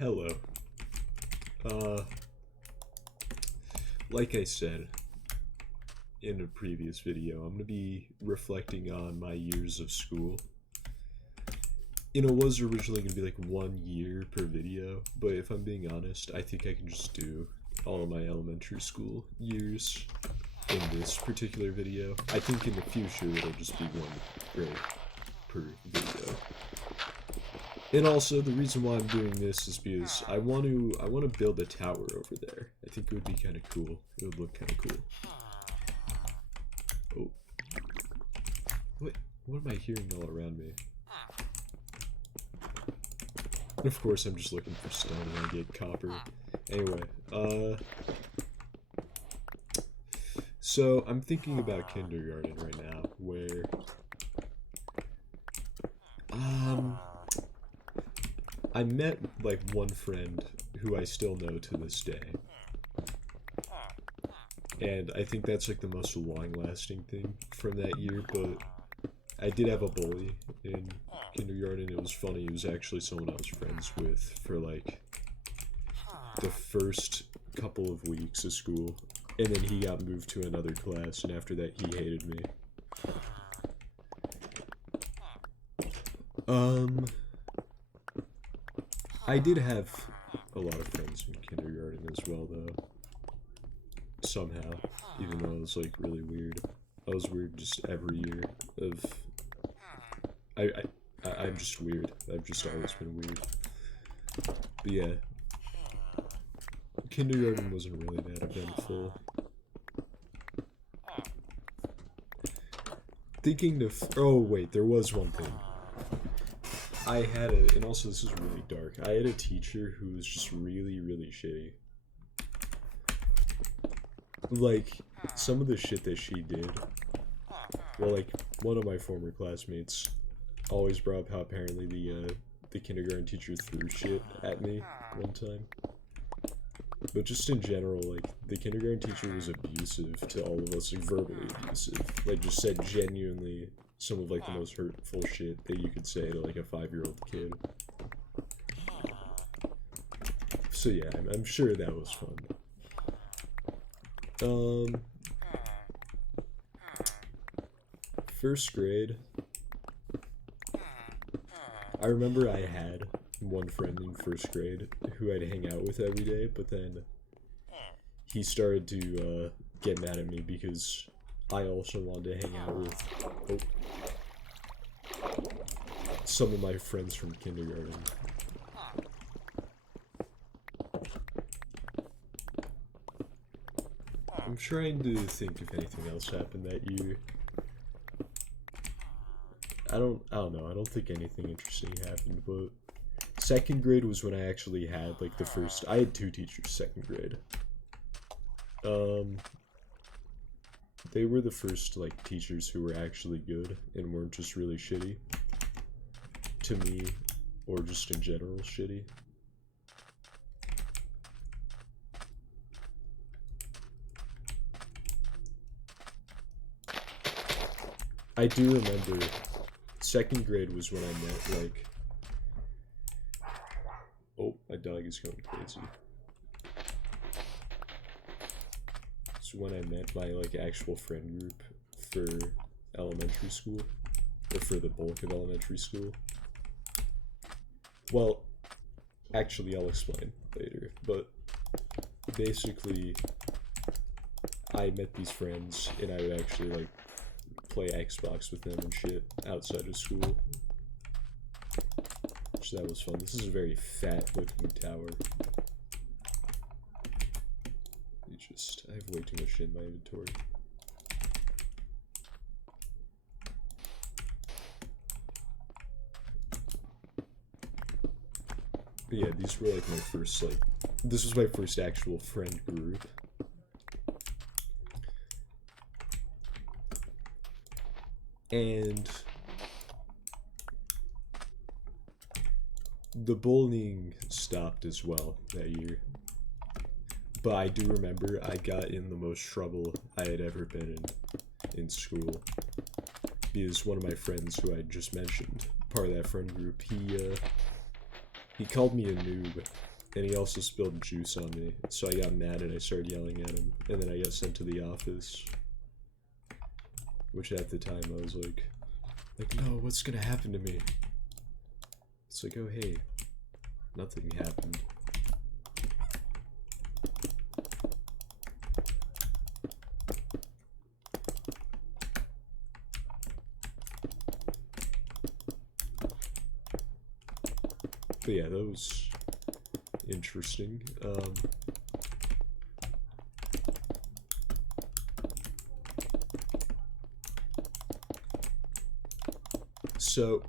Hello. Uh, like I said in a previous video, I'm gonna be reflecting on my years of school. It was originally gonna be like 1 year per video, but if I'm being honest, I think I can just do all of my elementary school years in this particular video. I think in the future it'll just be one grade per video. And also, the reason why I'm doing this is because I want to build a tower over there. I think it would be kind of cool. It would look kind of cool. Oh, what am I hearing all around me? And of course, I'm just looking for stone and I get copper. Anyway, so I'm thinking about kindergarten right now, where I met like one friend who I still know to this day. And I think that's like the most long-lasting thing from that year, but I did have a bully in kindergarten. It was funny, it was actually someone I was friends with for like the first couple of weeks of school, and then he got moved to another class, and after that he hated me. I did have a lot of friends in kindergarten as well, though. Somehow, even though it was like really weird. I was weird just every year of. I'm just weird. I've just always been weird. But yeah, kindergarten wasn't really that eventful. Oh wait, there was one thing. I had and also this is really dark. I had a teacher who was just really, really shitty. Like, some of the shit that she did. Well, like, one of my former classmates always brought up how apparently the kindergarten teacher threw shit at me one time. But just in general, like, the kindergarten teacher was abusive to all of us, like, verbally abusive. Like, just said genuinely some of, like, the most hurtful shit that you could say to, like, a 5-year-old kid. So yeah, I'm sure that was fun. First grade, I remember I had one friend in first grade who I'd hang out with every day, but then he started to get mad at me because I also wanted to hang out with some of my friends from kindergarten. I'm trying to think if anything else happened that year. I don't know. I don't think anything interesting happened, but second grade was when I actually had like the first. I had two teachers second grade. They were the first like teachers who were actually good and weren't just really shitty to me, or just in general shitty. I do remember second grade was when I met like, oh, my dog is going crazy. It's when I met my like actual friend group for elementary school, or for the bulk of elementary school. Well, actually I'll explain later, but basically I met these friends and I would actually like play Xbox with them and shit outside of school. So that was fun. This is a very fat looking tower. I have way too much shit in my inventory. But yeah, these were like my first this was my first actual friend group. And the bullying stopped as well that year. But I do remember I got in the most trouble I had ever been in school. Because one of my friends who I just mentioned, part of that friend group, He called me a noob, and he also spilled juice on me, so I got mad and I started yelling at him, and then I got sent to the office. Which at the time I was like, no, what's gonna happen to me? It's like, oh hey, nothing happened. But yeah, that was interesting. So,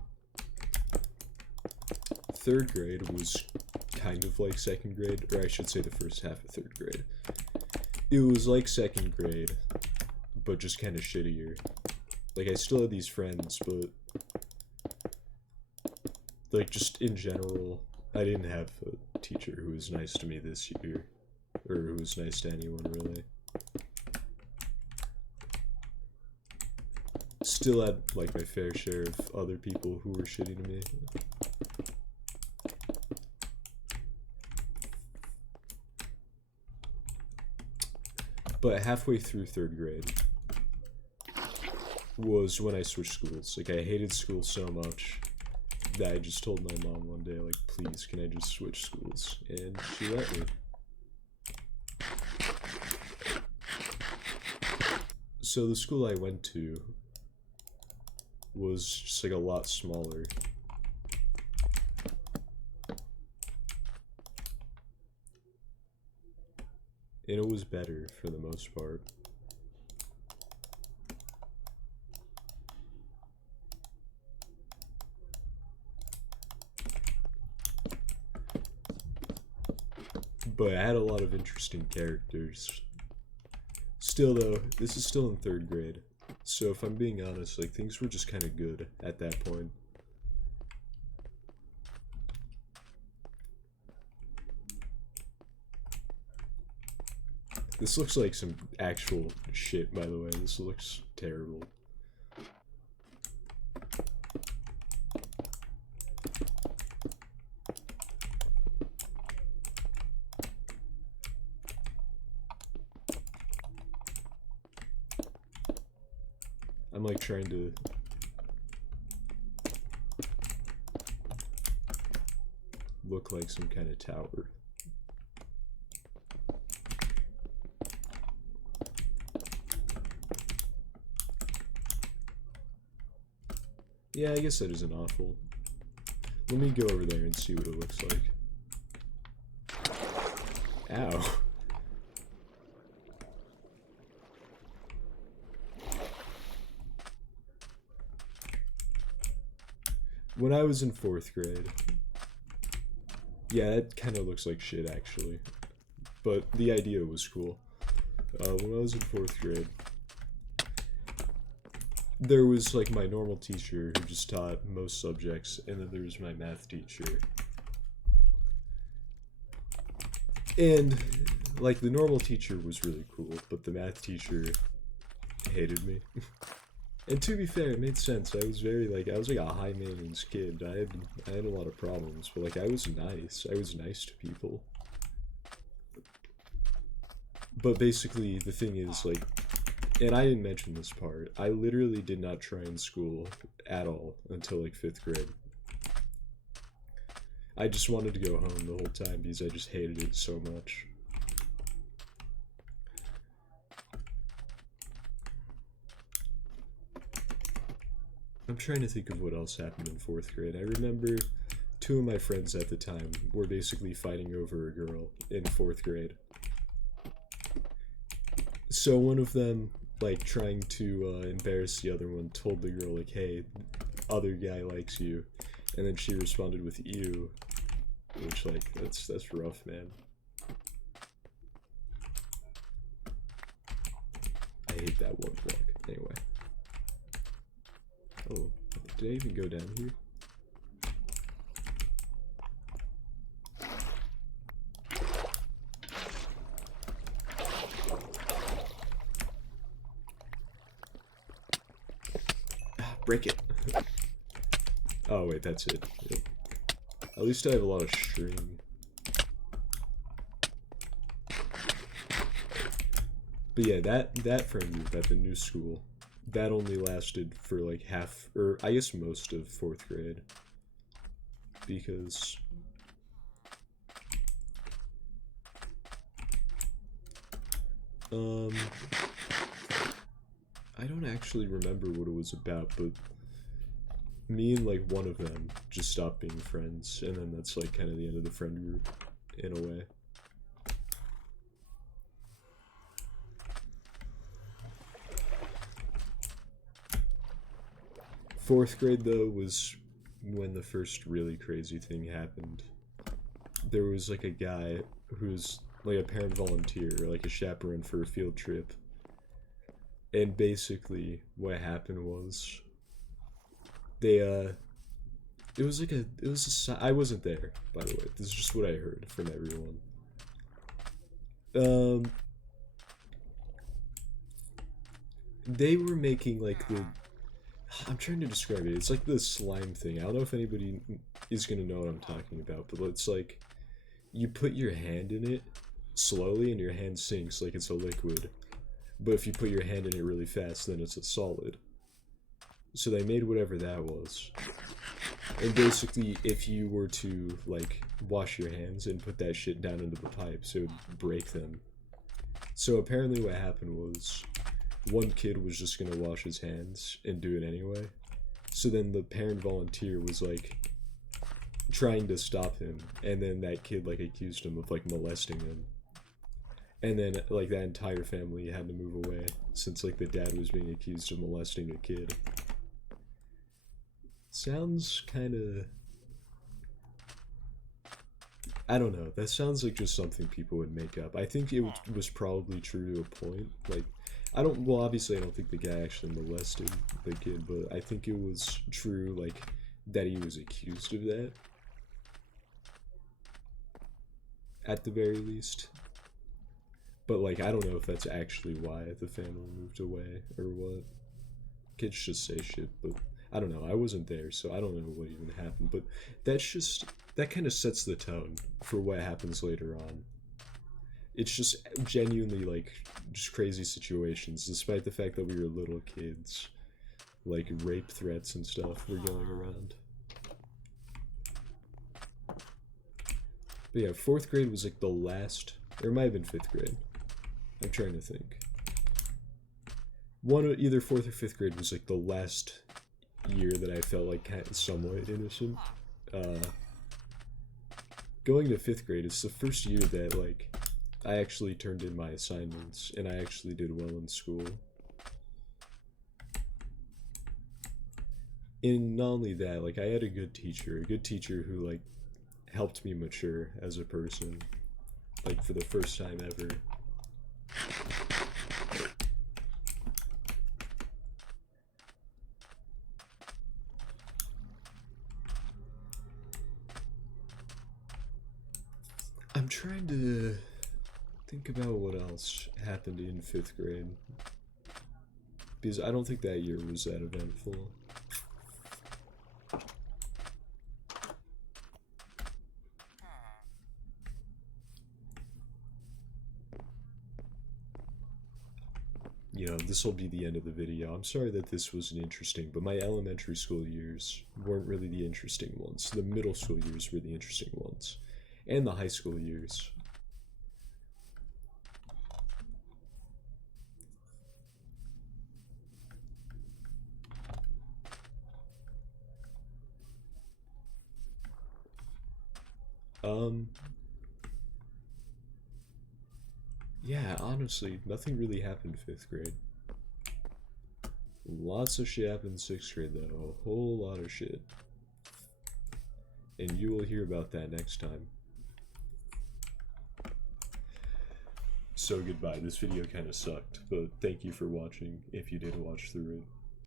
third grade was kind of like second grade, or I should say the first half of third grade. It was like second grade, but just kind of shittier. Like, I still had these friends, but like, just in general, I didn't have a teacher who was nice to me this year, or who was nice to anyone, really. Still had, like, my fair share of other people who were shitty to me. But halfway through third grade was when I switched schools. Like, I hated school so much that I just told my mom one day, like, please, can I just switch schools? And she let me. So the school I went to was just, like, a lot smaller. And it was better for the most part. But I had a lot of interesting characters. Still though, this is still in third grade. So if I'm being honest, like, things were just kind of good at that point. This looks like some actual shit, by the way. This looks terrible. I'm like trying to look like some kind of tower. Yeah, I guess that isn't awful. Let me go over there and see what it looks like. Ow. When I was in fourth grade, yeah, it kind of looks like shit actually, but the idea was cool. When I was in fourth grade, there was like my normal teacher who just taught most subjects, and then there was my math teacher. And like the normal teacher was really cool, but the math teacher hated me. And to be fair, it made sense. I was like a high maintenance kid. I had a lot of problems, but like I was nice. I was nice to people. But basically, the thing is, like, and I didn't mention this part, I literally did not try in school at all until like 5th grade. I just wanted to go home the whole time because I just hated it so much. I'm trying to think of what else happened in 4th grade. I remember 2 of my friends at the time were basically fighting over a girl in 4th grade. So one of them, like, trying to embarrass the other one, told the girl, like, hey, other guy likes you. And then she responded with ew. Which, like, that's rough, man. I hate that one block. Anyway. Oh, did I even go down here? Break it. Oh wait, that's it. Yep. At least I have a lot of string. But yeah, that friend group at the new school, that only lasted for like half, or I guess most of 4th grade. Because I don't actually remember what it was about, but me and like one of them just stopped being friends, and then that's like kind of the end of the friend group in a way. Fourth grade though was when the first really crazy thing happened. There was like a guy who's like a parent volunteer, or like a chaperone for a field trip. And basically what happened was they it was like I wasn't there, by the way. This is just what I heard from everyone. They were making like I'm trying to describe it. It's like the slime thing. I don't know if anybody is gonna know what I'm talking about, but it's like you put your hand in it slowly and your hand sinks like it's a liquid. But if you put your hand in it really fast, then it's a solid. So they made whatever that was. And basically, if you were to, like, wash your hands and put that shit down into the pipes, it would break them. So apparently what happened was, one kid was just gonna wash his hands and do it anyway. So then the parent volunteer was, like, trying to stop him, and then that kid, like, accused him of, like, molesting him. And then, like, that entire family had to move away, since, like, the dad was being accused of molesting a kid. Sounds kinda... I don't know, that sounds like just something people would make up. I think it was probably true to a point. Like, well, obviously I don't think the guy actually molested the kid, but I think it was true, like, that he was accused of that. At the very least. But, like, I don't know if that's actually why the family moved away, or what. Kids just say shit, but I don't know. I wasn't there, so I don't know what even happened. But that kind of sets the tone for what happens later on. It's just genuinely, like, just crazy situations, despite the fact that we were little kids. Like, rape threats and stuff were going around. But yeah, 4th grade was, like, the last... Or it might have been 5th grade. I'm trying to think. Either 4th or 5th grade was, like, the last year that I felt like kind of somewhat innocent. Going to 5th grade is the first year that, like, I actually turned in my assignments, and I actually did well in school. And not only that, like, I had a good teacher who, like, helped me mature as a person, like, for the first time ever. I'm trying to think about what else happened in 5th grade, because I don't think that year was that eventful. You know, this will be the end of the video. I'm sorry that this wasn't interesting, but my elementary school years weren't really the interesting ones. The middle school years were the interesting ones. And the high school years. Yeah, honestly, nothing really happened 5th grade. Lots of shit happened 6th grade, though. A whole lot of shit. And you will hear about that next time. So goodbye. This video kind of sucked, but thank you for watching if you did watch through it.